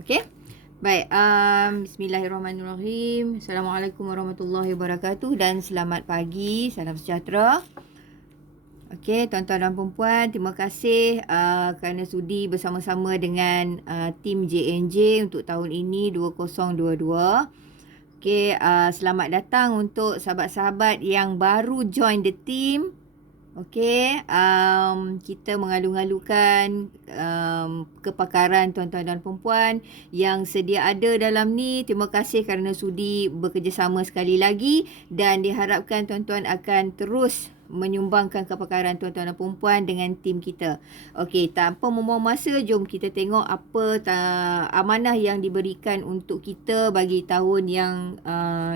Okey. Baik, bismillahirrahmanirrahim. Assalamualaikum warahmatullahi wabarakatuh dan selamat pagi. Salam sejahtera. Okey, tuan-tuan dan puan-puan, terima kasih kerana sudi bersama-sama dengan tim JNJ untuk tahun ini 2022. Okey, selamat datang untuk sahabat-sahabat yang baru join the team. Okey, kita mengalu-alukan kepakaran tuan-tuan dan perempuan yang sedia ada dalam ni. Terima kasih kerana sudi bekerjasama sekali lagi dan diharapkan tuan-tuan akan terus menyumbangkan kepakaran tuan-tuan dan perempuan dengan tim kita. Okey, tanpa membuang masa, jom kita tengok apa amanah yang diberikan untuk kita bagi tahun yang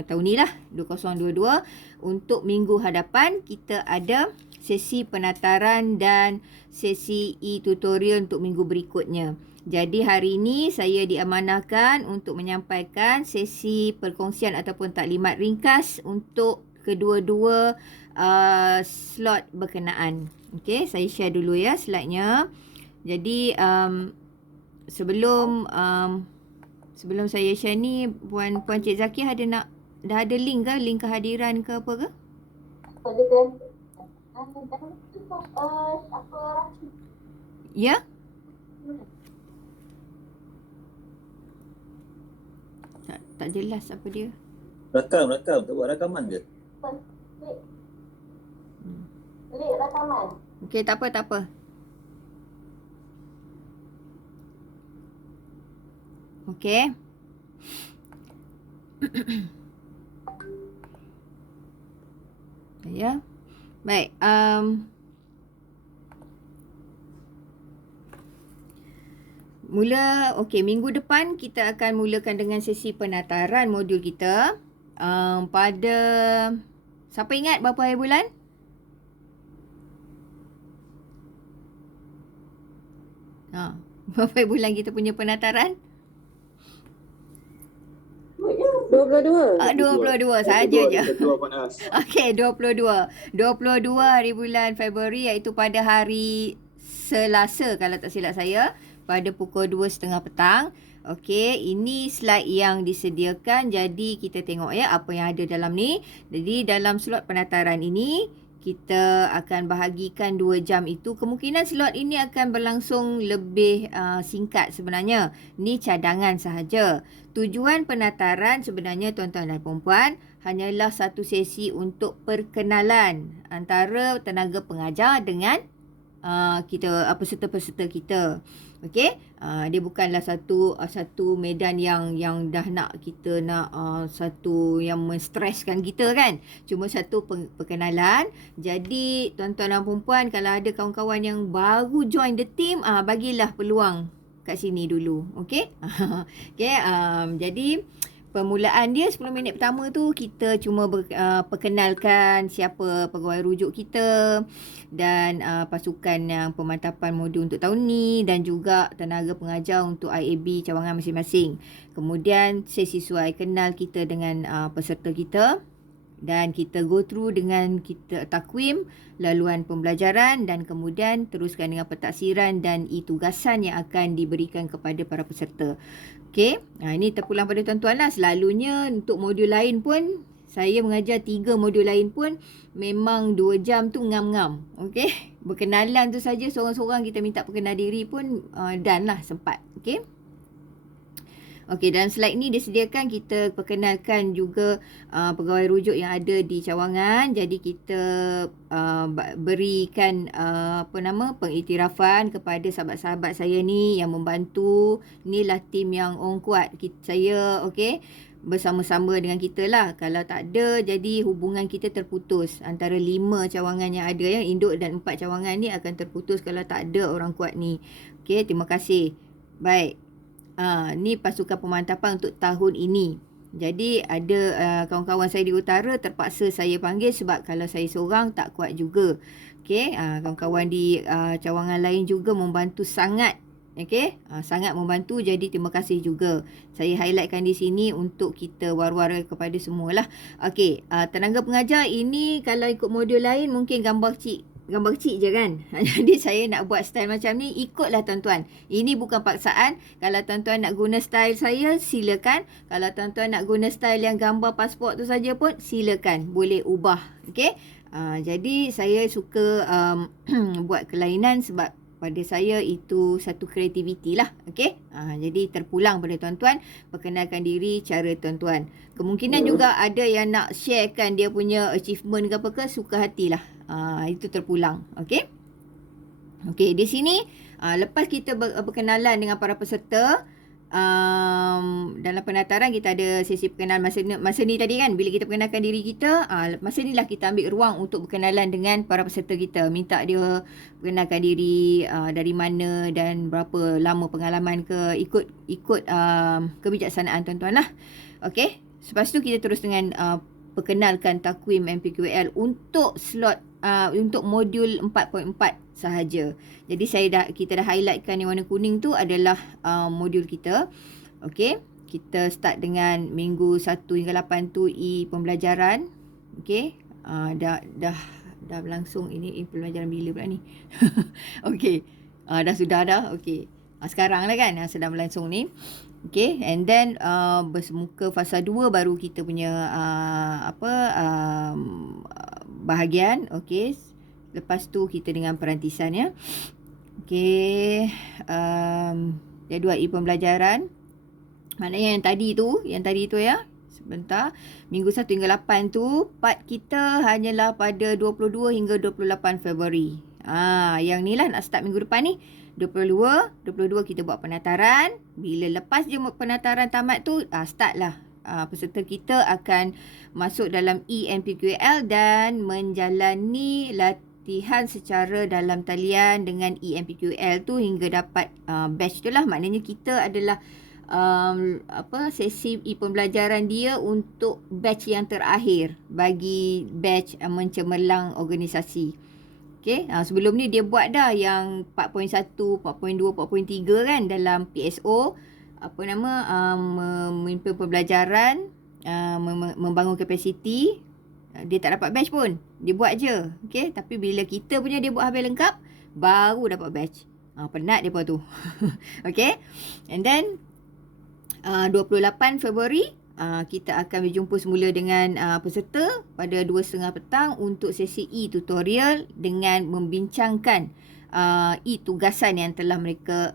tahun ni lah 2022. Untuk minggu hadapan kita ada sesi penataran dan sesi e-tutorial untuk minggu berikutnya. Jadi hari ini saya diamanahkan untuk menyampaikan sesi perkongsian ataupun taklimat ringkas untuk kedua-dua slot berkenaan. Okey, saya share dulu ya slide-nya. Jadi sebelum saya share ni, Puan Cik Zaki dah ada link kehadiran ke apa ke? Ada kan? Ya? Tak jelas apa dia. Rakam. Tak buat rakaman ke? Klik rakaman. Okey, tak apa. Okey. Ya. Baik, minggu depan kita akan mulakan dengan sesi penataran modul kita. Pada siapa ingat berapa hari bulan? Berapa hari bulan kita punya penataran? 22. 22 saja je. Okey, 22 hari bulan Februari, iaitu pada hari Selasa kalau tak silap saya, pada pukul 2.30 petang. Okey, ini slide yang disediakan. Jadi kita tengok ya apa yang ada dalam ni. Jadi dalam slot penataran ini kita akan bahagikan 2 jam itu. Kemungkinan slot ini akan berlangsung lebih singkat sebenarnya. Ni cadangan sahaja. Tujuan penataran sebenarnya tuan-tuan dan puan-puan hanyalah satu sesi untuk perkenalan antara tenaga pengajar dengan peserta-peserta kita. Okey, dia bukanlah satu medan yang dah kita nak satu yang menstreskan kita kan. Cuma satu perkenalan. Jadi tuan-tuan dan puan-puan, kalau ada kawan-kawan yang baru join the team, bagilah peluang kat sini dulu. Okey. Okey, jadi permulaan dia 10 minit pertama tu kita cuma perkenalkan siapa pegawai rujuk kita dan pasukan yang pemantapan modul untuk tahun ni dan juga tenaga pengajar untuk IAB cawangan masing-masing. Kemudian sesi suai kenal kita dengan peserta kita dan kita go through dengan kita takwim, laluan pembelajaran dan kemudian teruskan dengan pentaksiran dan tugasan yang akan diberikan kepada para peserta. Okey, ini terpulang pada tuan-tuan lah. Selalunya untuk modul lain pun, saya mengajar 3 modul lain pun memang 2 jam tu ngam-ngam. Okey, berkenalan tu saja seorang-seorang kita minta perkenal diri pun dan lah sempat. Okey. Okey, dalam slide ni disediakan kita perkenalkan juga pegawai rujuk yang ada di cawangan. Jadi kita berikan pengiktirafan kepada sahabat-sahabat saya ni yang membantu. Inilah tim yang orang kuat. Saya bersama-sama dengan kita lah. Kalau tak ada, jadi hubungan kita terputus. Antara 5 cawangan yang ada, yang induk dan 4 cawangan ni akan terputus kalau tak ada orang kuat ni. Okey, terima kasih. Baik. Ni pasukan pemantapan untuk tahun ini. Jadi ada kawan-kawan saya di utara terpaksa saya panggil sebab kalau saya seorang tak kuat juga. Okey, kawan-kawan di cawangan lain juga membantu sangat. Okey, sangat membantu. Jadi terima kasih juga. Saya highlightkan di sini untuk kita war-war kepada semualah. Okey, tenaga pengajar ini kalau ikut modul lain mungkin gambar gambar kecil je kan. Jadi saya nak buat style macam ni, ikutlah tuan-tuan. Ini bukan paksaan. Kalau tuan-tuan nak guna style saya, silakan. Kalau tuan-tuan nak guna style yang gambar pasport tu saja pun, silakan. Boleh ubah. Okey. Jadi saya suka buat kelainan sebab pada saya itu satu kreativiti lah. Okey. Jadi terpulang pada tuan-tuan, perkenalkan diri cara tuan-tuan. Kemungkinan juga ada yang nak sharekan dia punya achievement ke apa ke, suka hatilah. Itu terpulang. Okey. Okey, di sini lepas kita berkenalan dengan para peserta, dalam pendaftaran kita ada sesi perkenalan masa ni tadi kan, bila kita perkenalkan diri kita, masa ni lah kita ambil ruang untuk berkenalan dengan para peserta kita, minta dia perkenalkan diri, dari mana dan berapa lama pengalaman ke, ikut kebijaksanaan tuan-tuan lah. Okey, lepas tu kita terus dengan perkenalkan takwim MPQL untuk slot untuk modul 4.4 sahaja. Jadi kita dah highlightkan yang warna kuning tu adalah modul kita. Okey, kita start dengan minggu 1 hingga 8 tu pembelajaran. Okey, dah berlangsung. Ini pembelajaran bila pula ni? Okey, dah. Okey, sekarang lah kan sedang berlangsung ni. Okay, and then bersemuka fasa 2 baru kita punya bahagian. Okay, lepas tu kita dengan perantisan ya. Okay, jadual pembelajaran. Maknanya yang tadi tu ya. Sebentar, minggu 1 hingga 8 tu part kita hanyalah pada 22 hingga 28 Februari. Yang ni lah nak start minggu depan ni. 22 kita buat penataran. Bila lepas je penataran tamat tu, start lah. Peserta kita akan masuk dalam EMPQL dan menjalani latihan secara dalam talian dengan EMPQL tu hingga dapat batch tu lah. Maknanya kita adalah sesi pembelajaran dia untuk batch yang terakhir bagi batch mencemerlang organisasi. Okay, sebelum ni dia buat dah yang 4.1, 4.2, 4.3 kan dalam PSO. Memimpin pembelajaran, membangun kapasiti. Dia tak dapat batch pun. Dia buat je. Okay, tapi bila kita punya dia buat habis lengkap, baru dapat batch. Penat dia tu. Okay, and then 28 Februari, kita akan berjumpa semula dengan peserta pada 2.30 petang untuk sesi e-tutorial dengan membincangkan e-tugasan yang telah mereka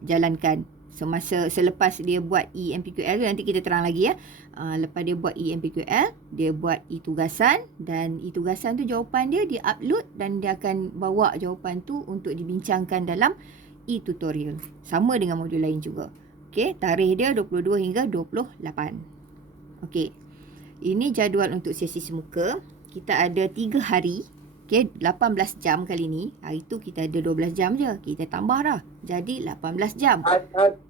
jalankan. Selepas dia buat e-MPQL tu, nanti kita terang lagi ya. Lepas dia buat e-MPQL, dia buat e-tugasan, dan e-tugasan tu jawapan dia upload dan dia akan bawa jawapan tu untuk dibincangkan dalam e-tutorial. Sama dengan modul lain juga. Okey, tarikh dia 22 hingga 28. Okey. Ini jadual untuk sesi semuka. Kita ada 3 hari. Okey, 18 jam kali ni. Hari tu kita ada 12 jam je. Kita tambah dah. Jadi 18 jam.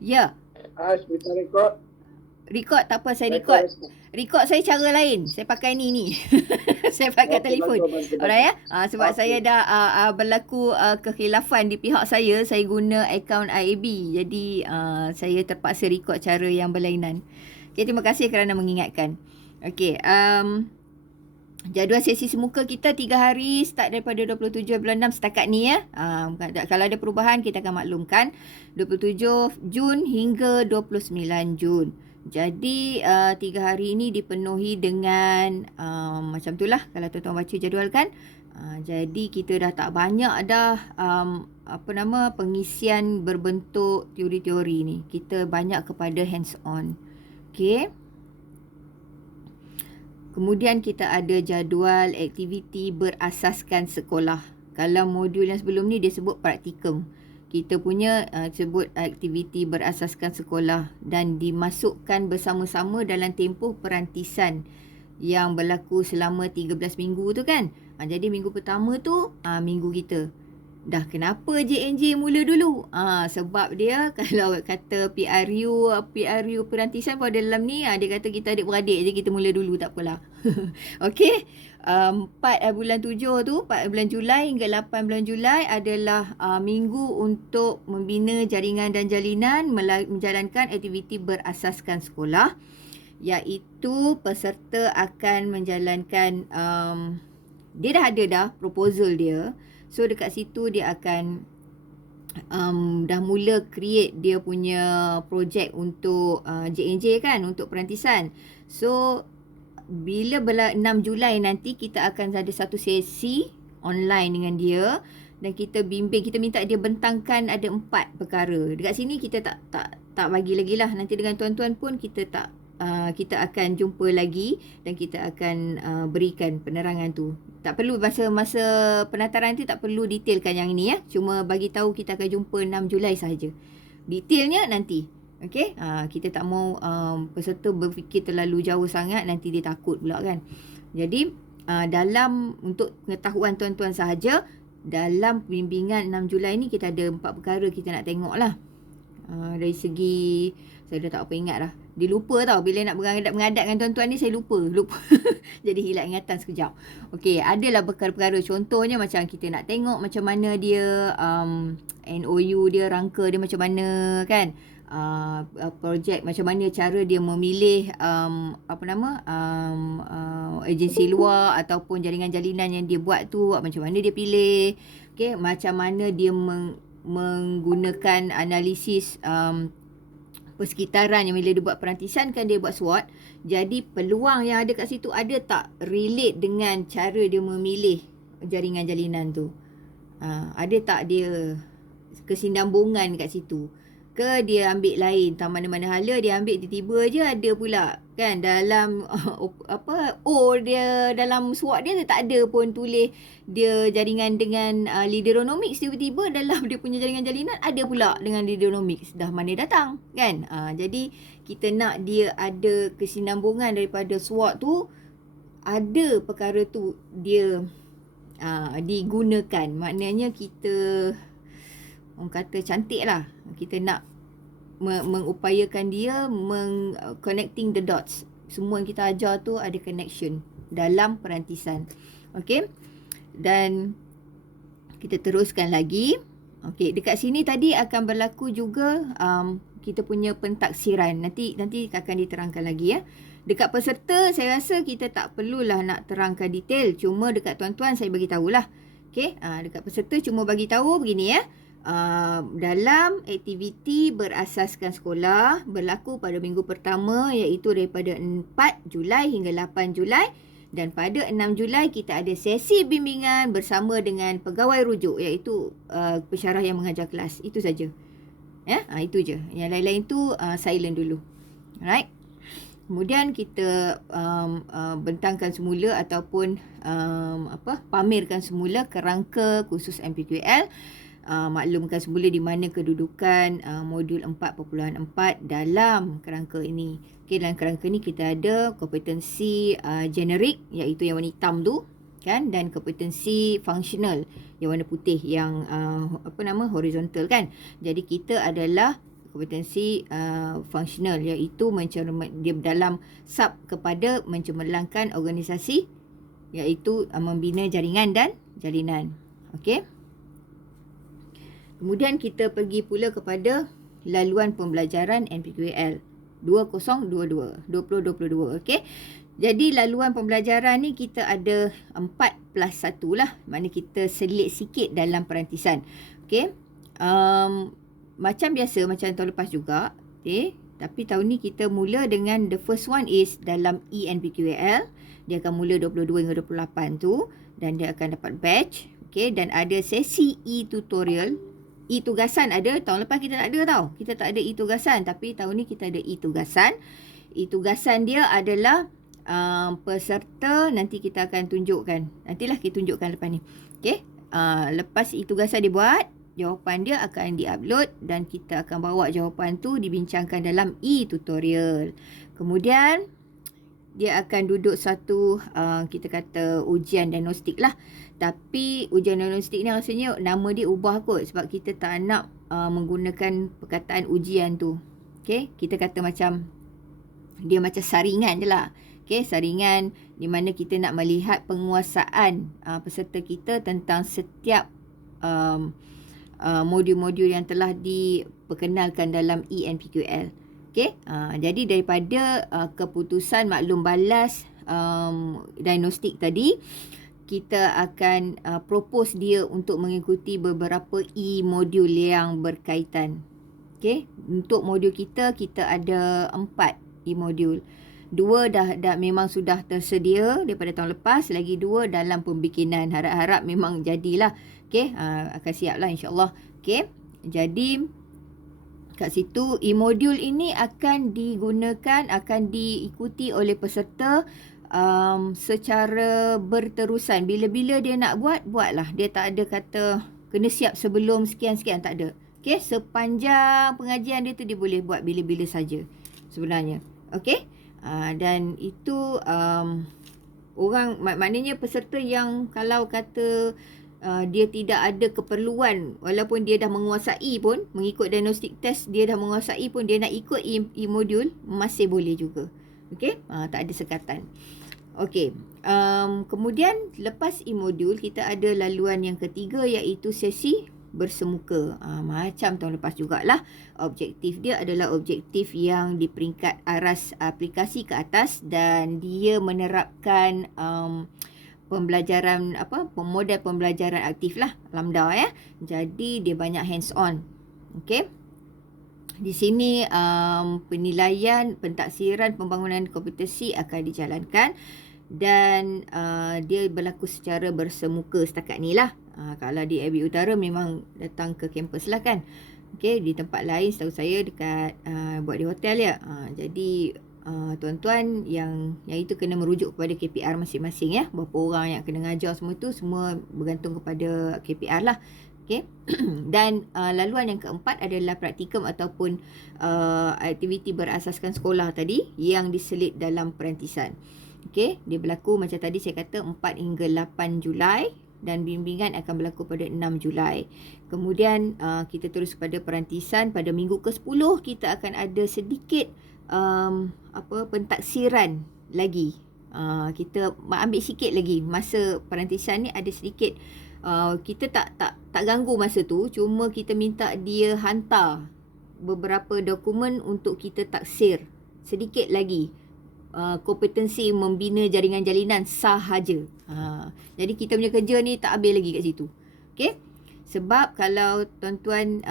Ya. Bisa rekod. Rekod tak apa, saya rekod. Rekod saya cara lain. Saya pakai ni. Saya pakai telefon. Alright ya. Sebab saya dah berlaku kekhilafan di pihak saya guna akaun IAB. Jadi saya terpaksa rekod cara yang berlainan. Okay, terima kasih kerana mengingatkan. Okay, jadual sesi semuka kita 3 hari, start daripada 27 bulan 6 setakat ni ya. Kalau ada perubahan kita akan maklumkan. 27 Jun hingga 29 Jun. Jadi 3 hari ini dipenuhi dengan macam itulah kalau tuan-tuan baca jadual kan. Jadi kita dah tak banyak dah pengisian berbentuk teori-teori ni. Kita banyak kepada hands on. Okey. Kemudian kita ada jadual aktiviti berasaskan sekolah. Kalau modul yang sebelum ni dia sebut praktikum. Kita punya sebut aktiviti berasaskan sekolah dan dimasukkan bersama-sama dalam tempoh perantisan yang berlaku selama 13 minggu tu kan. Jadi minggu pertama tu minggu kita. Dah kenapa JNJ mula dulu? Sebab dia kalau kata PRU perantisan pada dalam ni, dia kata kita adik-beradik je, kita mula dulu tak apalah. Okey. 4 bulan 7 tu, 4 bulan Julai hingga 8 bulan Julai adalah minggu untuk membina jaringan dan jalinan menjalankan aktiviti berasaskan sekolah, iaitu peserta akan menjalankan dia dah ada dah proposal dia. So dekat situ dia akan dah mula create dia punya projek untuk JNJ kan, untuk perantisan. So bila 6 Julai nanti kita akan ada satu sesi online dengan dia dan kita bimbing, kita minta dia bentangkan ada 4 perkara. Dekat sini kita tak bagi lagi lah. Nanti dengan tuan-tuan pun kita kita akan jumpa lagi dan kita akan berikan penerangan tu. Tak perlu masa penataran tu tak perlu detailkan yang ini ya. Cuma bagi tahu kita akan jumpa 6 Julai sahaja. Detailnya nanti. Okey, kita tak mau peserta berfikir terlalu jauh sangat, nanti dia takut pula kan. Jadi dalam untuk pengetahuan tuan-tuan sahaja, dalam bimbingan 6 Julai ni kita ada 4 perkara kita nak tengok lah. Dari segi, saya dah tak apa ingat dah. Dia lupa tau, bila nak mengadap dengan tuan-tuan ni saya lupa. Jadi hilang ingatan sekejap. Okey, adalah perkara-perkara, contohnya macam kita nak tengok macam mana dia NOU dia, rangka dia macam mana kan. Projek macam mana cara dia memilih agensi luar ataupun jaringan jalinan yang dia buat tu, macam mana dia pilih. Okey, macam mana dia menggunakan analisis persekitaran yang bila dia buat perantisan kan dia buat SWOT. Jadi peluang yang ada kat situ ada tak relate dengan cara dia memilih jaringan jalinan tu. Ada tak dia kesinambungan kat situ. Ke dia ambil lain, tak mana-mana hala dia ambil, tiba-tiba je ada pula kan dalam dia dalam SWOT dia tak ada pun tulis dia jaringan dengan leaderonomics, tiba-tiba dalam dia punya jaringan jalinan ada pula dengan leaderonomics. Dah mana datang kan. Jadi kita nak dia ada kesinambungan daripada SWOT tu, ada perkara tu dia digunakan. Maknanya kita orang kata cantik lah. Kita nak mengupayakan dia connecting the dots. Semua yang kita ajar tu ada connection dalam perantisan. Okey. Dan kita teruskan lagi. Okey, dekat sini tadi akan berlaku juga kita punya pentaksiran. Nanti akan diterangkan lagi ya. Dekat peserta saya rasa kita tak perlulah nak terangkan detail. Cuma dekat tuan-tuan saya bagi tahulah. Okey, dekat peserta cuma bagi tahu begini ya. Dalam aktiviti berasaskan sekolah berlaku pada minggu pertama iaitu daripada 4 Julai hingga 8 Julai dan pada 6 Julai kita ada sesi bimbingan bersama dengan pegawai rujuk iaitu pensyarah yang mengajar kelas. Itu saja. Ya, itu je. Yang lain-lain tu silent dulu. Alright. Kemudian kita bentangkan semula ataupun pamerkan semula kerangka khusus MPQL. Maklumkan semula di mana kedudukan modul 4.4 dalam kerangka ini. Okey, dalam kerangka ni kita ada kompetensi generik iaitu yang warna hitam tu kan, dan kompetensi functional yang warna putih yang horizontal kan. Jadi kita adalah kompetensi functional iaitu dia dalam sub kepada mencemerlangkan organisasi iaitu membina jaringan dan jalinan. Okey. Kemudian kita pergi pula kepada laluan pembelajaran NPQL 2022. Okey. Jadi laluan pembelajaran ni kita ada 4+1 lah. Maknanya kita selit sikit dalam perantisan. Okey. Macam biasa, macam tahun lepas juga. Okey. Tapi tahun ni kita mula dengan the first one is dalam ENPQL. Dia akan mula 22 hingga 28 tu. Dan dia akan dapat batch. Okey. Dan ada sesi e-tutorial. E-tugasan ada. Tahun lepas kita tak ada tau. Kita tak ada e-tugasan. Tapi tahun ni kita ada e-tugasan. E-tugasan dia adalah peserta nanti kita akan tunjukkan. Nantilah kita tunjukkan lepas ni. Okey. Lepas e-tugasan dibuat, jawapan dia akan di-upload dan kita akan bawa jawapan tu dibincangkan dalam e-tutorial. Kemudian dia akan duduk satu kita kata ujian diagnostik lah. Tapi ujian diagnostik ni rasanya nama dia ubah kot sebab kita tak nak menggunakan perkataan ujian tu. Okey, kita kata macam dia macam saringan je lah. Okey, saringan di mana kita nak melihat penguasaan peserta kita tentang setiap modul-modul yang telah diperkenalkan dalam ENPQL. Okey, jadi daripada keputusan maklum balas diagnostik tadi, kita akan propose dia untuk mengikuti beberapa e-modul yang berkaitan. Okey, untuk modul kita ada 4 e-modul. 2 dah memang sudah tersedia daripada tahun lepas, lagi 2 dalam pembikinan. Harap-harap memang jadilah. Okey, akan siaplah insya-Allah. Okey. Jadi kat situ e-modul ini akan digunakan, akan diikuti oleh peserta secara berterusan. Bila-bila dia nak buatlah. Dia tak ada kata kena siap sebelum sekian-sekian, tak ada. Okey, sepanjang pengajian dia tu dia boleh buat bila-bila saja sebenarnya. Okey. Dan itu orang maknanya peserta yang kalau kata dia tidak ada keperluan, walaupun dia dah menguasai pun, mengikut diagnostic test dia dah menguasai pun, dia nak ikut e-modul masih boleh juga. Okey, tak ada sekatan. Okey, kemudian lepas e-modul kita ada laluan yang ketiga, iaitu sesi bersemuka. Macam tahun lepas jugalah. Objektif dia adalah objektif yang di peringkat aras aplikasi ke atas, dan dia menerapkan pembelajaran model pembelajaran aktif lah, LAMDA ya. Jadi dia banyak hands on. Okey. Di sini penilaian, pentaksiran pembangunan kompetensi akan dijalankan, dan dia berlaku secara bersemuka setakat ni lah. Kalau di AB Utara memang datang ke kampus lah kan. Okey, di tempat lain setahu saya dekat buat di hotel ya. Jadi tuan-tuan yang itu kena merujuk kepada KPR masing-masing ya. Berapa orang yang kena ngajar semua tu semua bergantung kepada KPR lah. Okey. Dan laluan yang keempat adalah praktikum ataupun aktiviti berasaskan sekolah tadi yang diselit dalam perantisan. Okey, dia berlaku macam tadi saya kata 4 hingga 8 Julai, dan bimbingan akan berlaku pada 6 Julai. Kemudian kita terus kepada perantisan. Pada minggu ke-10 kita akan ada sedikit pentaksiran lagi. Kita ambil sikit lagi masa perantisan ni, ada sedikit kita tak ganggu masa tu, cuma kita minta dia hantar beberapa dokumen untuk kita taksir sedikit lagi. Kompetensi membina jaringan jalinan sahaja. Jadi kita punya kerja ni tak habis lagi kat situ. Okey? Sebab kalau tuan-tuan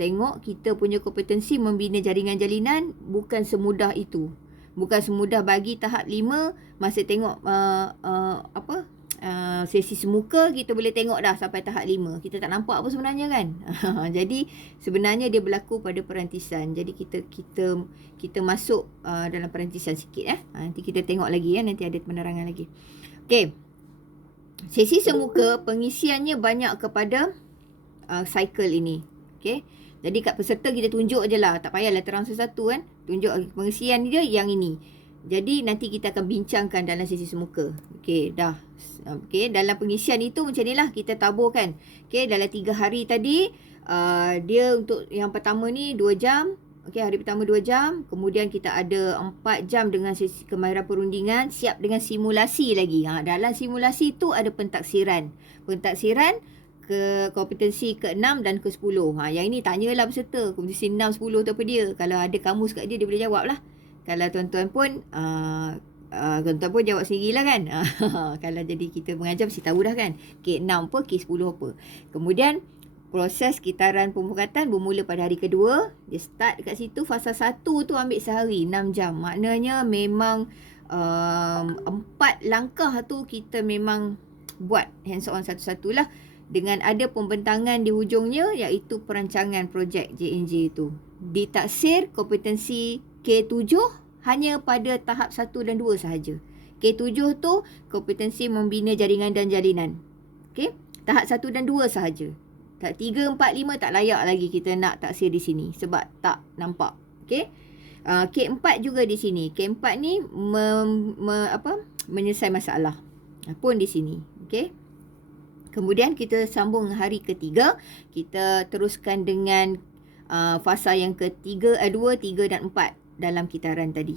tengok, kita punya kompetensi membina jaringan jalinan bukan semudah itu. Bukan semudah bagi tahap 5, masa tengok sesi semuka kita boleh tengok dah sampai tahap 5. Kita tak nampak apa sebenarnya kan. Jadi sebenarnya dia berlaku pada perantisan. Jadi kita masuk dalam perantisan sikit nanti kita tengok lagi nanti ada penerangan lagi. Okey. Sesi semuka pengisiannya banyak kepada cycle ini. Okey. Jadi kat peserta kita tunjuk je lah, tak payahlah terang satu-satu kan. Tunjuk pengisian dia yang ini. Jadi nanti kita akan bincangkan dalam sesi semuka. Okey, dah. Okey, dalam pengisian itu macam inilah kita taburkan. Okey, dalam 3 hari tadi dia untuk yang pertama ni 2 jam. Okey, hari pertama 2 jam, kemudian kita ada 4 jam dengan sesi kemahiran perundingan, siap dengan simulasi lagi. Dalam simulasi tu ada pentaksiran. Pentaksiran ke kompetensi ke-6 dan ke-10. Yang ini tanyalah peserta, kompetensi 6, 10 tu apa dia. Kalau ada kamus kat dia boleh jawab lah. Kalau tuan-tuan pun tuan-tuan pun jawab sendirilah kan. Kalau jadi kita mengajar mesti tahu dah kan. K6 apa, K10 apa. Kemudian proses kitaran pemufakatan bermula pada hari kedua. Dia start dekat situ. Fasa 1 tu ambil sehari, 6 jam. Maknanya memang 4 langkah tu kita memang buat hands on satu-satulah. Dengan ada pembentangan di hujungnya, iaitu perancangan projek JNJ itu. Ditaksir kompetensi K7 hanya pada tahap 1 dan 2 sahaja. K7 tu kompetensi membina jaringan dan jalinan. Okey, tahap 1 dan 2 sahaja. Tahap 3, 4, 5 tak layak lagi kita nak taksir di sini sebab tak nampak. Okey. K4 juga di sini. K4 ni menyelesaikan masalah. Pun di sini. Okey. Kemudian kita sambung hari ketiga. Kita teruskan dengan fasa yang ketiga, 2, 3 dan 4 dalam kitaran tadi.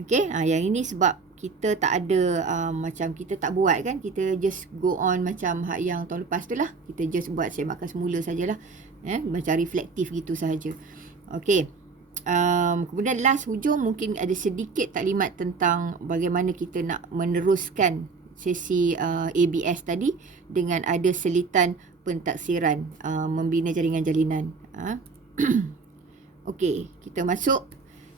Okey, yang ini sebab kita tak ada macam kita tak buat kan, kita just go on macam yang tahun lepas tu lah. Kita just buat semakan semula sajalah. Macam reflektif gitu sahaja. Okey. Kemudian last hujung mungkin ada sedikit taklimat tentang bagaimana kita nak meneruskan sesi ABS tadi dengan ada selitan pentaksiran membina jaringan jalinan. Okey, kita masuk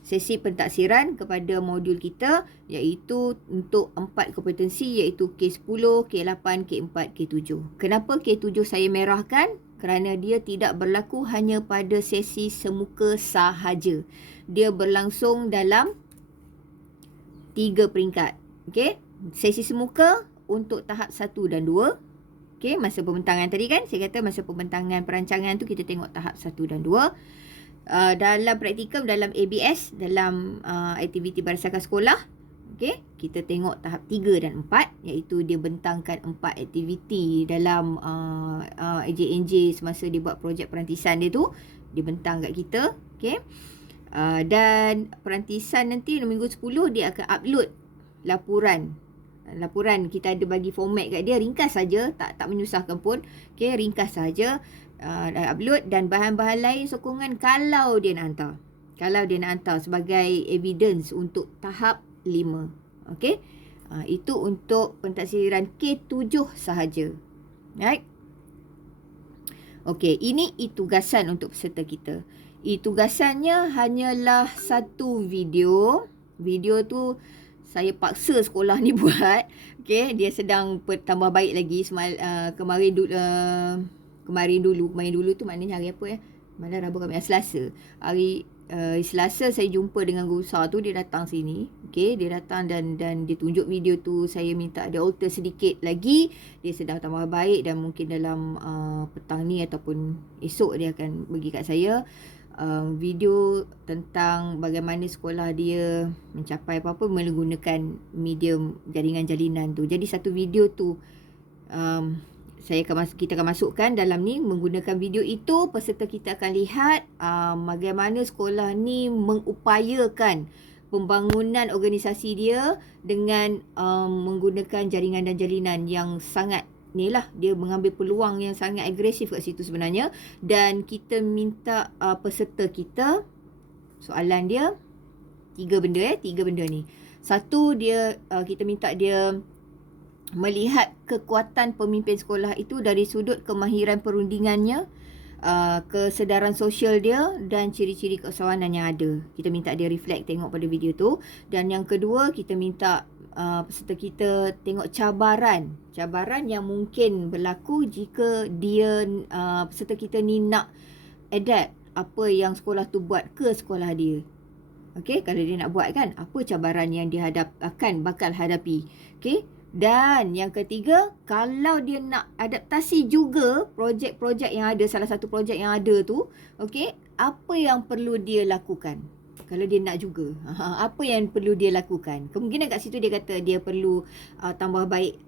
sesi pentaksiran kepada modul kita, iaitu untuk 4 kompetensi, iaitu K10, K8, K4, K7. Kenapa K7 saya merahkan? Kerana dia tidak berlaku hanya pada sesi semuka sahaja. Dia berlangsung dalam 3 peringkat. Okey, sesi semuka untuk tahap 1 dan 2. Okey, masa pembentangan tadi kan, saya kata masa pembentangan perancangan tu kita tengok tahap 1 dan 2. Dalam praktikum, dalam ABS, dalam aktiviti berdasarkan sekolah, okey, kita tengok tahap 3 dan 4, iaitu dia bentangkan 4 aktiviti dalam AJNJ semasa dia buat projek perantisan dia tu, dia bentang kat kita. Okey, dan perantisan nanti minggu 10 dia akan upload laporan kita ada bagi format kat dia, ringkas saja, tak menyusahkan pun. Okey, ringkas saja, upload, dan bahan-bahan lain sokongan kalau dia nak hantar sebagai evidence untuk tahap 5. Okey, itu untuk pentaksiran K7 sahaja. Right? Okey, ini tugasan untuk peserta kita. Tugasannya hanyalah satu video. Video tu saya paksa sekolah ni buat. Okey, dia sedang tambah baik lagi. Kemarin dulu tu maknanya hari apa ya? Malam Rabu Khamis, Selasa. Hari Selasa saya jumpa dengan guru besar tu, dia datang sini. Okey, dia datang dan dia tunjuk video tu. Saya minta dia alter sedikit lagi. Dia sedang tambah baik dan mungkin dalam petang ni ataupun esok dia akan bagi kat saya video tentang bagaimana sekolah dia mencapai apa-apa menggunakan medium jaringan jalinan tu. Jadi satu video tu kita akan masukkan dalam ni. Menggunakan video itu, peserta kita akan lihat bagaimana sekolah ni mengupayakan pembangunan organisasi dia dengan menggunakan jaringan dan jalinan yang sangat dia mengambil peluang yang sangat agresif kat situ sebenarnya. Dan kita minta peserta kita, soalan dia 3 benda ni. Satu, kita minta dia melihat kekuatan pemimpin sekolah itu dari sudut kemahiran perundingannya, kesedaran sosial dia dan ciri-ciri keusahawanan yang ada. Kita minta dia reflect, tengok pada video tu. Dan yang kedua, kita minta peserta kita tengok cabaran yang mungkin berlaku jika dia peserta kita ni nak adapt apa yang sekolah tu buat ke sekolah dia. Okey, kalau dia nak buat kan, apa cabaran yang dia bakal hadapi. Okey. Dan yang ketiga, kalau dia nak adaptasi juga projek-projek yang ada, salah satu projek yang ada tu, okey, apa yang perlu dia lakukan? Kalau dia nak juga, apa yang perlu dia lakukan? Kemungkinan kat situ dia kata dia perlu tambah baik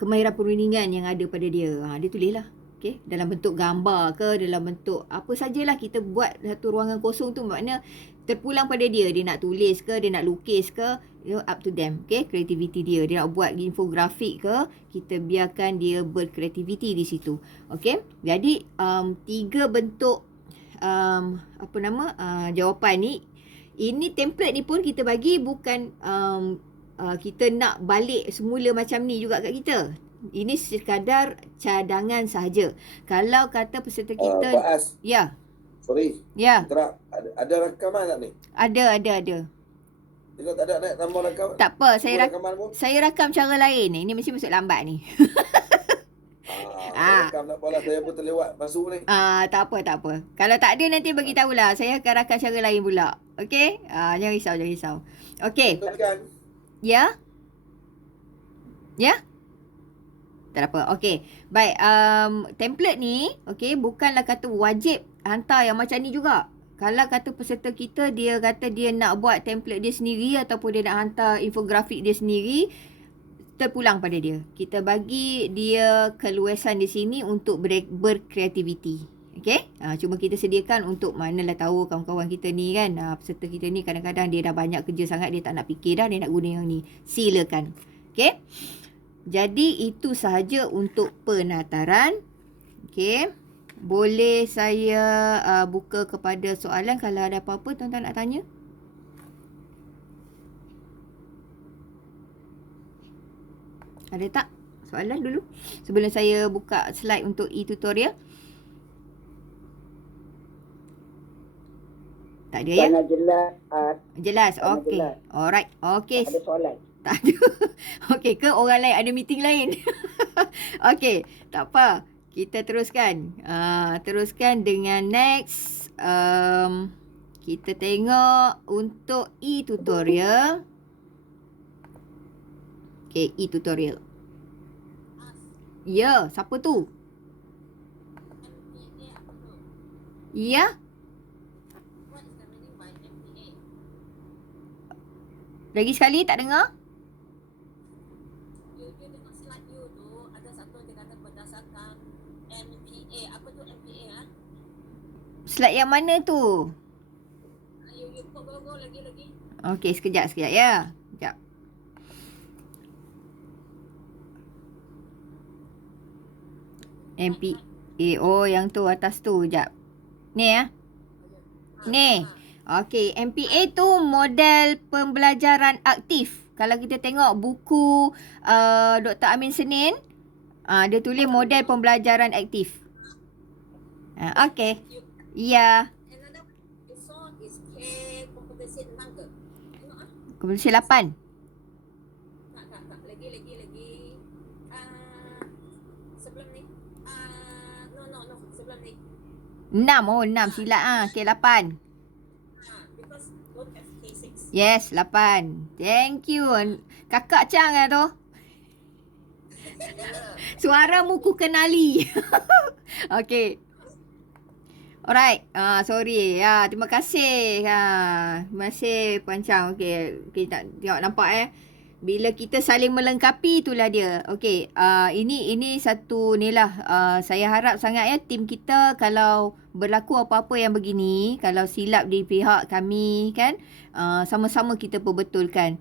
kemahiran perundingan yang ada pada dia. Dia tulislah. Okay, dalam bentuk gambar ke, dalam bentuk apa sajalah, kita buat satu ruangan kosong tu, maknanya terpulang pada dia. Dia nak tulis ke, dia nak lukis ke, up to them. Okay, kreativiti dia. Dia nak buat infografik ke, kita biarkan dia berkreativiti di situ. Okay, jadi 3 bentuk jawapan ni. Ini template ni pun kita bagi, bukan kita nak balik semula macam ni juga kat kita. Ini sekadar cadangan sahaja. Kalau kata peserta kita Pak As. Ya. Sorry. Ya. Ada rakaman tak ni? Ada. Tengok tak ada nama rakam. Tak apa, saya rakaman rakam cara lain ni. Ini mesti masuk lambat ni. Rakam tak apalah, saya pun terlewat masuk ni. Tak apa. Kalau tak ada nanti bagi tahulah. Saya akan rakam cara lain pula. Okey? Jangan risau. Okey. Betul. Ya? Tak apa. Okey. Baik, template ni, okey, bukanlah kata wajib hantar yang macam ni juga. Kalau kata peserta kita, dia kata dia nak buat template dia sendiri ataupun dia nak hantar infografik dia sendiri, terpulang pada dia. Kita bagi dia keluasan di sini untuk berkreativiti. Okey? Cuma kita sediakan untuk manalah tahu kawan-kawan kita ni kan, peserta kita ni kadang-kadang dia dah banyak kerja sangat, dia tak nak fikir dah, dia nak guna yang ni. Silakan. Okey? Jadi itu sahaja untuk penataran. Okey. Boleh saya buka kepada soalan kalau ada apa-apa tuan-tuan nak tanya? Ada tak soalan dulu sebelum saya buka slide untuk e-tutorial? Tak ada ya? Sangat jelas. Jelas. Sangat Okey. jelas. Alright. Okey. Ada soalan. Tak ada. Okey, ke orang lain ada meeting lain? Okey, tak apa. Kita teruskan. Teruskan dengan next. Kita tengok untuk e-tutorial. Okey, e-tutorial. Ya, siapa tu? Ya? Lagi sekali tak dengar? You tengok slide you tu, ada satu dia kata berdasarkan MPA. Apa tu MPA ah? Slide yang mana tu? You go lagi. Okey, sekejap ya. Sekejap. MPA. Oh, yang tu atas tu. Sekejap. Ni ya. Ni. Okey, MPA tu model pembelajaran aktif. Kalau kita tengok buku Dr. Amin Senin, dia tulis model pembelajaran aktif. Okey. Ya. Another this one is K kompetensi 6 ke? Tengok ah. Kompetensi 8. Tak. Lagi. Sebelum ni. No. Sebelum ni. 6. Oh, 6 silap Okey, 8. Because don't have K6. Yes, 8. Thank you. Kakak Chang lah tu. Suaramu ku kenali. Okey. Alright. Sorry. Terima kasih. Terima kasih Puan Chang. Okey, tak tengok nampak bila kita saling melengkapi itulah dia. Okey, ini satu ni lah. Saya harap sangat tim kita kalau berlaku apa-apa yang begini, kalau silap di pihak kami kan, sama-sama kita perbetulkan.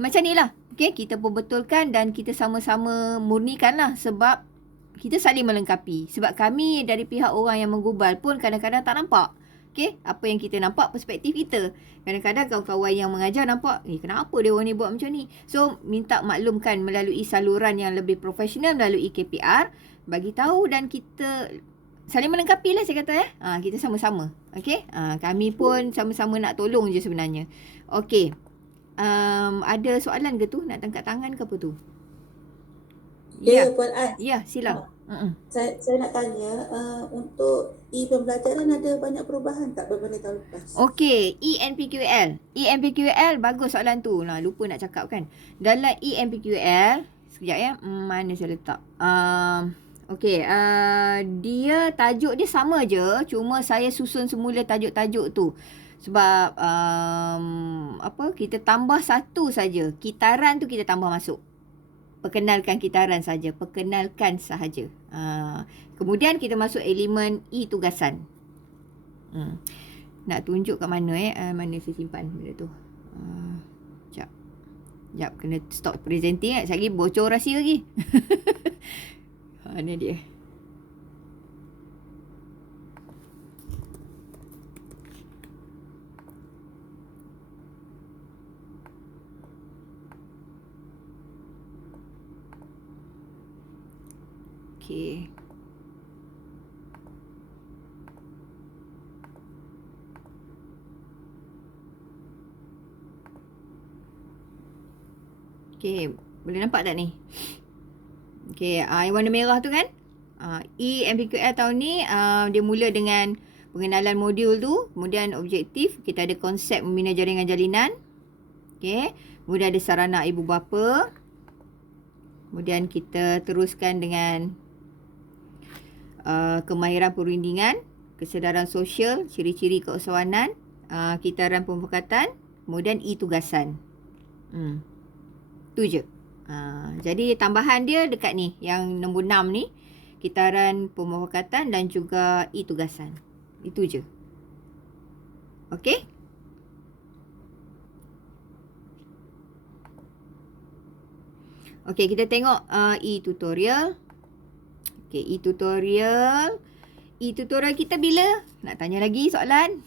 Macam ni lah. Okey, kita perbetulkan dan kita sama-sama murnikan lah sebab kita saling melengkapi. Sebab kami dari pihak orang yang menggubal pun kadang-kadang tak nampak. Okey, apa yang kita nampak perspektif kita. Kadang-kadang kawan-kawan yang mengajar nampak, kenapa dia orang ni buat macam ni? So, minta maklumkan melalui saluran yang lebih profesional, melalui KPR, bagi tahu dan kita saling melengkapi lah saya kata kita sama-sama. Okey, kami pun sama-sama nak tolong je sebenarnya. Okey, ada soalan ke tu? Nak tangkap tangan ke apa tu? Ya, Puan An. Ya, sila. Saya nak tanya, untuk e-pembelajaran ada banyak perubahan tak berbanding tahun lepas? Okey, ENPQL. ENPQL, bagus soalan tu. Lupa nak cakap kan. Dalam ENPQL, sekejap ya, mana saya letak. Okey, dia tajuk dia sama je, cuma saya susun semula tajuk-tajuk tu. Sebab kita tambah satu saja. Kitaran tu kita tambah masuk. Perkenalkan kitaran saja, perkenalkan sahaja. Kemudian kita masuk elemen tugasan. Nak tunjuk kat mana mana saya simpan benda tu. Sekejap kena stop presenting sekejap lagi bocor rahsia lagi. Ni dia. Okey. Okey, boleh nampak tak ni? Okey, yang warna merah tu kan? ENPQL tahun ni dia mula dengan pengenalan modul tu, kemudian objektif, kita ada konsep membina jaringan jalinan. Okey, kemudian ada sarana ibu bapa. Kemudian kita teruskan dengan kemahiran perundingan, kesedaran sosial, ciri-ciri keusahawanan, kitaran pemufakatan, kemudian tugasan. Tu je. Jadi tambahan dia dekat ni, yang nombor 6 ni, kitaran pemufakatan dan juga tugasan. Itu je. Okey? Okey, kita tengok e-tutorial. Okey, e-tutorial. E-tutorial kita bila? Nak tanya lagi soalan?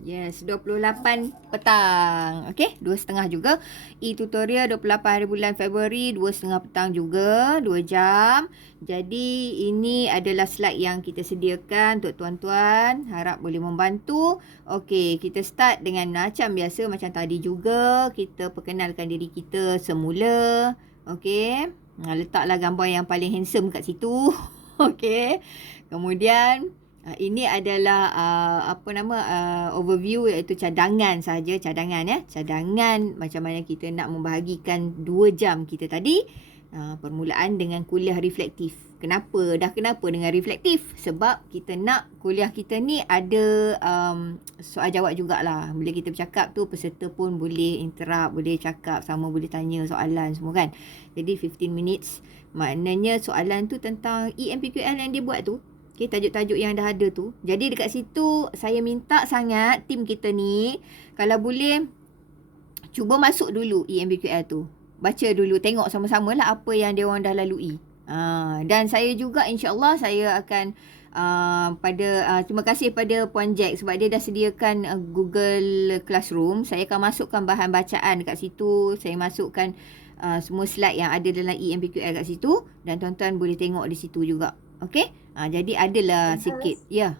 Yes, 28 petang. Okey, 2.30 juga. E-tutorial 28 hari bulan Februari, 2.30 petang juga, 2 jam. Jadi ini adalah slide yang kita sediakan untuk tuan-tuan. Harap boleh membantu. Okey, kita start dengan macam biasa, macam tadi juga. Kita perkenalkan diri kita semula. Okey. Letaklah gambar yang paling handsome kat situ. Okey. Kemudian ini adalah overview, iaitu cadangan saja, cadangan ya. Cadangan macam mana kita nak membahagikan 2 jam kita tadi. Permulaan dengan kuliah reflektif. Kenapa dengan reflektif? Sebab kita nak kuliah kita ni ada soal jawab jugalah. Bila kita bercakap tu, peserta pun boleh interrupt, boleh cakap sama, boleh tanya soalan semua kan. Jadi 15 minutes. Maknanya soalan tu tentang EMPQL yang dia buat tu. Okay, tajuk-tajuk yang dah ada tu. Jadi dekat situ saya minta sangat tim kita ni, kalau boleh cuba masuk dulu EMPQL tu. Baca dulu, tengok sama-sama lah apa yang dia orang dah lalui. Dan saya juga insya-Allah saya akan terima kasih pada Puan Jack sebab dia dah sediakan Google Classroom. Saya akan masukkan bahan bacaan dekat situ. Saya masukkan semua slide yang ada dalam EMPQL kat situ dan tuan-tuan boleh tengok di situ juga. Okey? Jadi adalah sikit. Ya.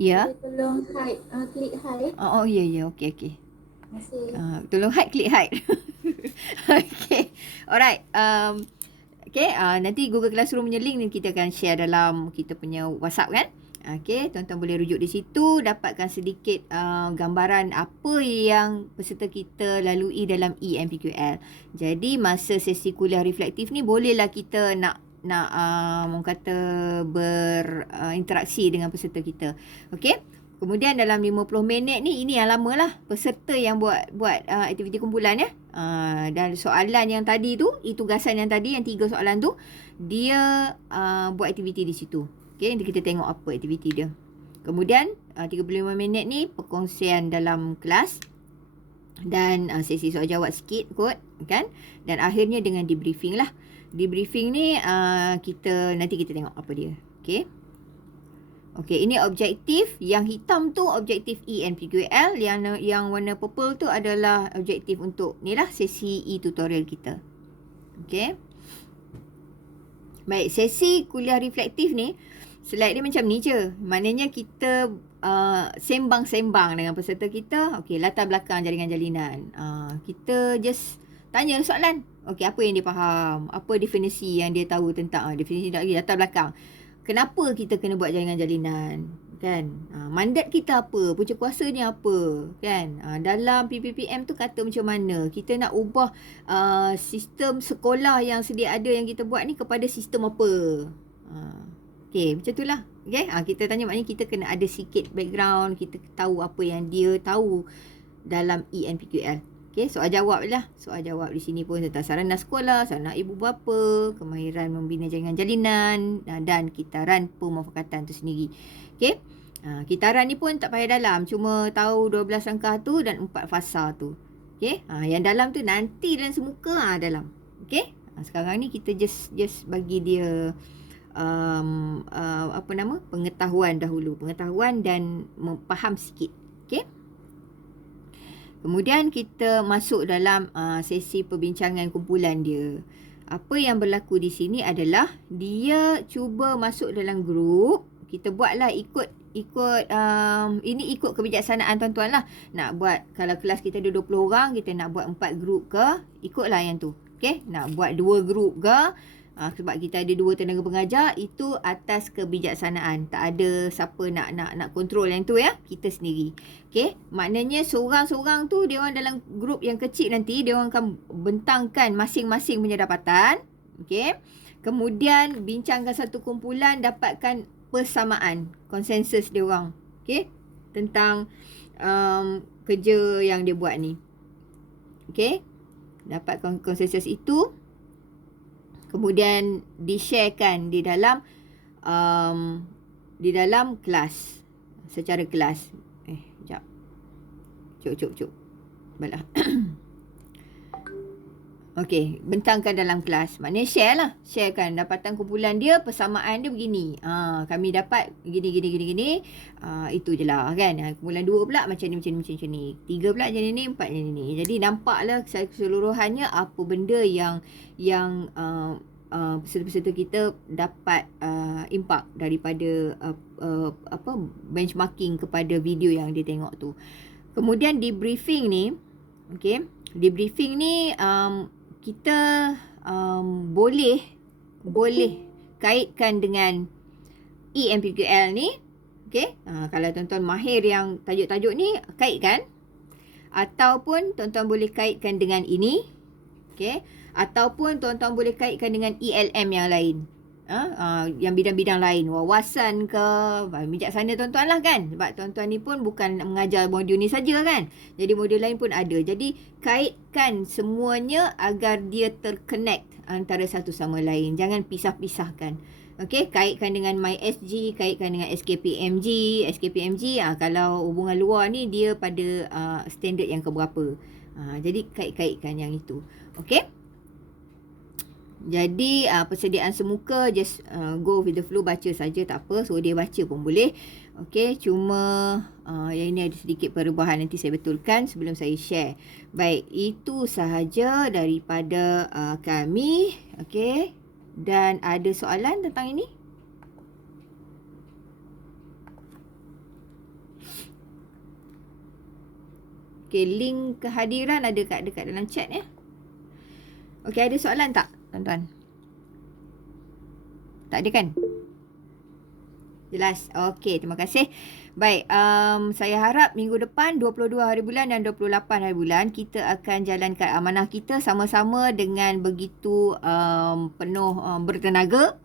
Ya. Tolong hide, klik hide. Ya. Okey. Terima kasih. Tolong hide, klik hide. Okey. Alright. Okey, nanti Google Classroom punya link ni kita akan share dalam kita punya WhatsApp kan? Okey, tuan-tuan boleh rujuk di situ, dapatkan sedikit gambaran apa yang peserta kita lalui dalam EMPQL. Jadi masa sesi kuliah reflektif ni bolehlah kita nak orang kata berinteraksi dengan peserta kita. Okey. Kemudian dalam 50 minit ni, ini yang lama lah. Peserta yang buat aktiviti kumpulan ya. Dan soalan yang tadi tu, tugasan yang tadi, yang 3 soalan tu, dia buat aktiviti di situ. Okey, nanti kita tengok apa aktiviti dia. Kemudian 35 minit ni perkongsian dalam kelas. Dan sesi soal jawab sikit kot kan. Dan akhirnya dengan debriefing lah. Debriefing ni nanti kita tengok apa dia. Okey, ini objektif. Yang hitam tu objektif EMPQL, yang warna purple tu adalah objektif untuk ni lah sesi e-tutorial kita. Okey. Baik, sesi kuliah reflektif ni slide dia macam ni je. Maknanya kita sembang-sembang dengan peserta kita. Okey, latar belakang jaringan jalinan. Kita just tanya soalan. Okey, apa yang dia faham? Apa definisi yang dia tahu tentang definisi lagi latar belakang. Kenapa kita kena buat jaringan jalinan? Kan? Mandat kita apa? Punca kuasa ni apa? Kan? Dalam PPPM tu kata macam mana? Kita nak ubah sistem sekolah yang sedia ada yang kita buat ni kepada sistem apa? Okey, macam itulah. Okey, kita tanya maknanya kita kena ada sikit background, kita tahu apa yang dia tahu dalam EMPQL. Okey, soal jawab lah. Soal jawab di sini pun tentang sarana sekolah, sarana ibu bapa, kemahiran membina jaringan jalinan dan kitaran pemufakatan tu sendiri. Okey. Kitaran ni pun tak payah dalam, cuma tahu 12 langkah tu dan 4 fasa tu. Okey. Yang dalam tu nanti dalam semuka dalam. Okey. Sekarang ni kita just bagi dia pengetahuan dahulu, pengetahuan dan faham sikit. Okey. Kemudian kita masuk dalam sesi perbincangan kumpulan dia. Apa yang berlaku di sini adalah dia cuba masuk dalam grup. Kita buatlah ikut ini ikut kebijaksanaan tuan-tuan lah. Nak buat, kalau kelas kita ada 20 orang, kita nak buat 4 grup ke, ikutlah yang tu. Okey, nak buat 2 grup ke, sebab kita ada 2 tenaga pengajar, itu atas kebijaksanaan. Tak ada siapa nak kontrol yang tu ya, kita sendiri. Okey, maknanya seorang-seorang tu dia orang dalam grup yang kecil nanti dia orang akan bentangkan masing-masing punya dapatan. Okey. Kemudian bincangkan satu kumpulan, dapatkan persamaan, konsensus dia orang. Okey, tentang kerja yang dia buat ni. Okey. Dapat konsensus itu. Kemudian di-sharekan di dalam kelas, secara kelas. Sekejap. Cuk. Baiklah. Okey, bentangkan dalam kelas. Maknanya share lah. Sharekan dapatan kumpulan dia, persamaan dia begini. Kami dapat gini. Itu je lah kan. Kumpulan 2 pula macam ni. 3 pula macam ni, 4 macam ni. Jadi nampaklah keseluruhannya apa benda yang peserta-peserta kita dapat impak daripada benchmarking kepada video yang dia tengok tu. Kemudian debriefing ni, okey, debriefing ni kita boleh kaitkan dengan EMPQL ni. Okey, kalau tuan-tuan mahir yang tajuk-tajuk ni, kaitkan. Ataupun tuan-tuan boleh kaitkan dengan ini. Okey, ataupun tuan-tuan boleh kaitkan dengan ELM yang lain. Yang bidang-bidang lain, wawasan ke, bijaksana tuan-tuan lah kan. Sebab tuan-tuan ni pun bukan mengajar modul ni saja kan. Jadi modul lain pun ada. Jadi kaitkan semuanya agar dia terconnect antara satu sama lain. Jangan pisah-pisahkan. Okey, kaitkan dengan MySG, kaitkan dengan SKPMG. Kalau hubungan luar ni dia pada standard yang keberapa. Jadi kait-kaitkan yang itu. Okey. Jadi persediaan semuka just go with the flow, baca saja tak apa. So dia baca pun boleh. Okey, cuma yang ini ada sedikit perubahan, nanti saya betulkan sebelum saya share. Baik, itu sahaja daripada kami. Okey. Dan ada soalan tentang ini? Okey, link kehadiran ada dekat dalam chat ya. Okey, ada soalan tak? Tuan-tuan, tak ada kan? Jelas. Okey, terima kasih. Baik, saya harap minggu depan 22 hari bulan dan 28 hari bulan kita akan jalankan amanah kita sama-sama dengan begitu penuh bertenaga,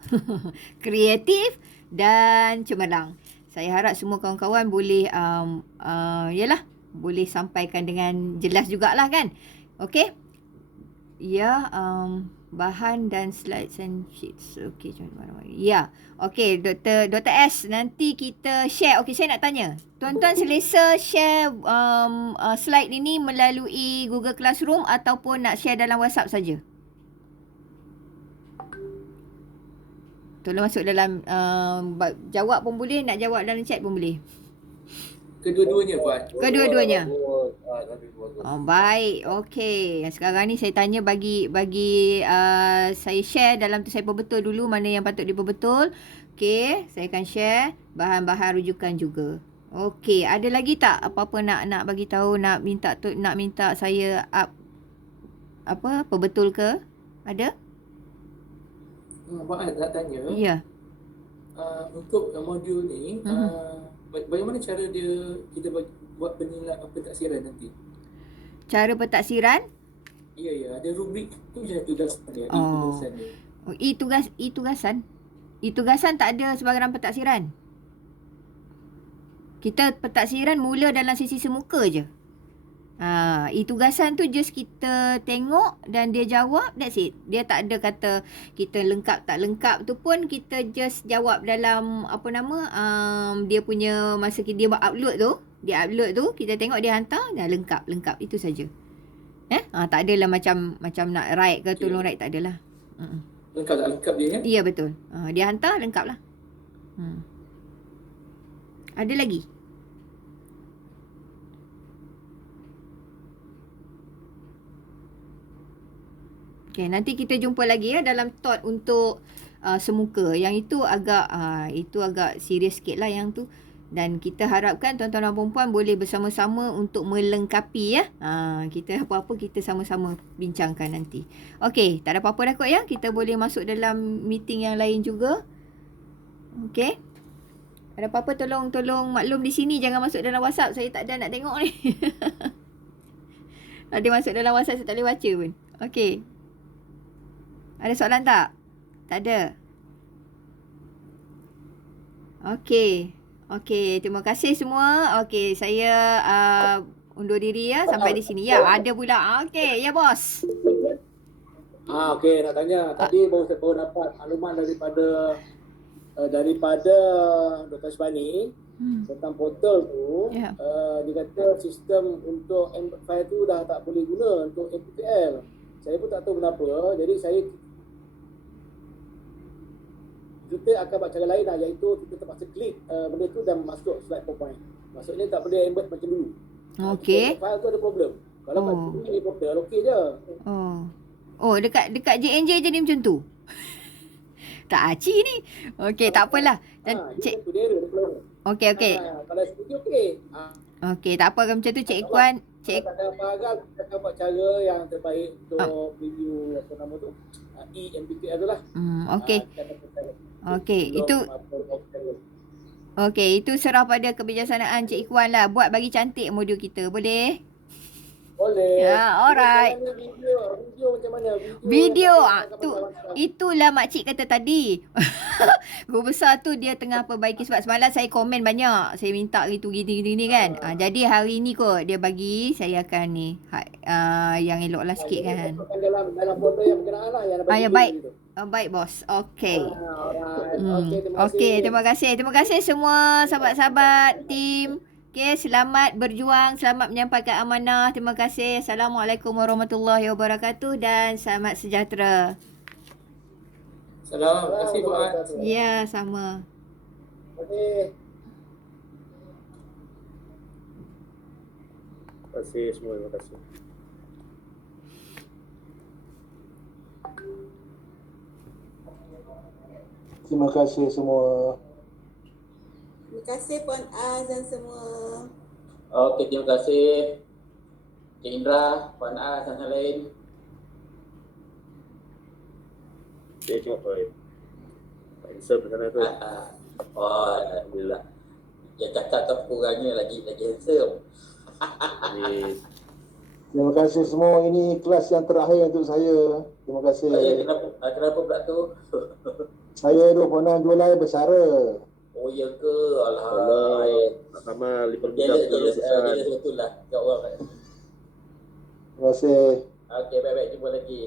kreatif dan cemerlang. Saya harap semua kawan-kawan boleh boleh sampaikan dengan jelas jugalah kan. Okey. Ya, bahan dan slides and sheets. Okey, ya. Okey, Dr. S, nanti kita share. Okey, saya nak tanya. Tuan-tuan selesa share slide ini melalui Google Classroom ataupun nak share dalam WhatsApp saja? Tolong masuk dalam jawab pun boleh, nak jawab dalam chat pun boleh. Kedua-duanya, Puan. Kedua-duanya. Baik. Okey. Sekarang ni saya tanya bagi saya share dalam tu, saya perbetul dulu mana yang patut diperbetul. Okey, saya akan share bahan-bahan rujukan juga. Okey, ada lagi tak apa-apa nak bagi tahu, nak minta saya perbetul ke? Ada? Puan nak tanya. Ya. Untuk modul ni, bagaimana cara kita buat penilaian pentaksiran nanti? Cara pentaksiran? Ya, ada rubrik tu je tugasan dia. Tugasan dia. E-tugasan. E-tugasan tak ada sebahagian pentaksiran. Kita pentaksiran mula dalam sesi semuka je. E-tugasan tu just kita tengok dan dia jawab, that's it. Dia tak ada kata kita lengkap tak lengkap tu pun, kita just jawab dalam dia punya masa dia buat upload tu. Dia upload tu, kita tengok dia hantar, dah lengkap. Itu saja. Tak adalah macam nak write ke, tolong write, tak adalah. Lengkap tak lengkap dia kan? Ya, betul. Dia hantar, lengkap lah. Ada lagi? Okay, nanti kita jumpa lagi ya dalam thought untuk semuka. Yang itu agak serius sikit lah yang tu. Dan kita harapkan tuan-tuan dan puan-puan boleh bersama-sama untuk melengkapi ya. Kita apa-apa kita sama-sama bincangkan nanti. Okey, tak ada apa-apa dah kot ya. Kita boleh masuk dalam meeting yang lain juga. Okey. Ada apa-apa tolong maklum di sini, jangan masuk dalam WhatsApp. Saya tak ada nak tengok ni. Ada masuk dalam WhatsApp saya tak boleh baca pun. Okey. Ada soalan tak? Tak ada. Okey, terima kasih semua. Okey, saya undur diri ya sampai di sini. Ya, ada pula. Okey, ya bos. Okey, nak tanya. Tadi baru dapat makluman daripada Dr. Subhani tentang portal tu. Dia kata sistem untuk file tu dah tak boleh guna untuk MPTL. Saya pun tak tahu kenapa. Jadi kita akan buat cara lain lah, iaitu kita terpaksa klik benda tu dan masuk slide PowerPoint. Maksudnya tak boleh embed macam dulu. Okey. File tu ada problem. Kalau Oh. macam ni portal okey je. Oh, dekat JNJ je ni macam tu. Tak aci ni. Okey, tak apalah. Dan Dia Cik tu dia ada problem. okey. Kalau seperti okey. Okey, tak apa macam tu Cik Ikwan. Cik Kalau tak ada apa agak, kita akan buat cara yang terbaik untuk review apa nama tu. EMPTL tu lah. okey. Okey, itu okey, itu serah pada kebijaksanaan Cik Ikwan lah. Buat bagi cantik modul kita. Boleh? boleh. Ya, alright. Video macam mana? Video macam tu mana? itulah makcik kata tadi. Guru besar tu dia tengah perbaiki sebab semalam saya komen banyak. Saya minta gitu gini kan. Jadi hari ni kot dia bagi saya akan ni yang eloklah sikit kan. Dalam foto yang berkenaan lah yang Ya baik. Baik bos. Okey. Okey, terima kasih. Terima kasih semua sahabat-sahabat tim. Okey, selamat berjuang, selamat menyampaikan amanah. Terima kasih. Assalamualaikum warahmatullahi wabarakatuh dan selamat sejahtera. Salam. Terima kasih Fuad. Ya, sama. Okey. Terima kasih semua. Terima kasih. Terima kasih semua. Terima kasih Puan Az dan semua. Okey, terima kasih Cik Indra, Puan A dan yang lain. Saya tengok handsome sana tu. Oh, alhamdulillah. Yang cakap tu kurangnya lagi handsome. Terima kasih semua. Ini kelas yang terakhir untuk saya. Terima kasih. Kenapa pula tu? Saya 26 Julai bersara. Oh ya ke? Allah, Alhamdulillah. sama diperbudak Jelas besar. betul lah kat orang kan. Terima kasih. Okey, baik-baik, jumpa lagi.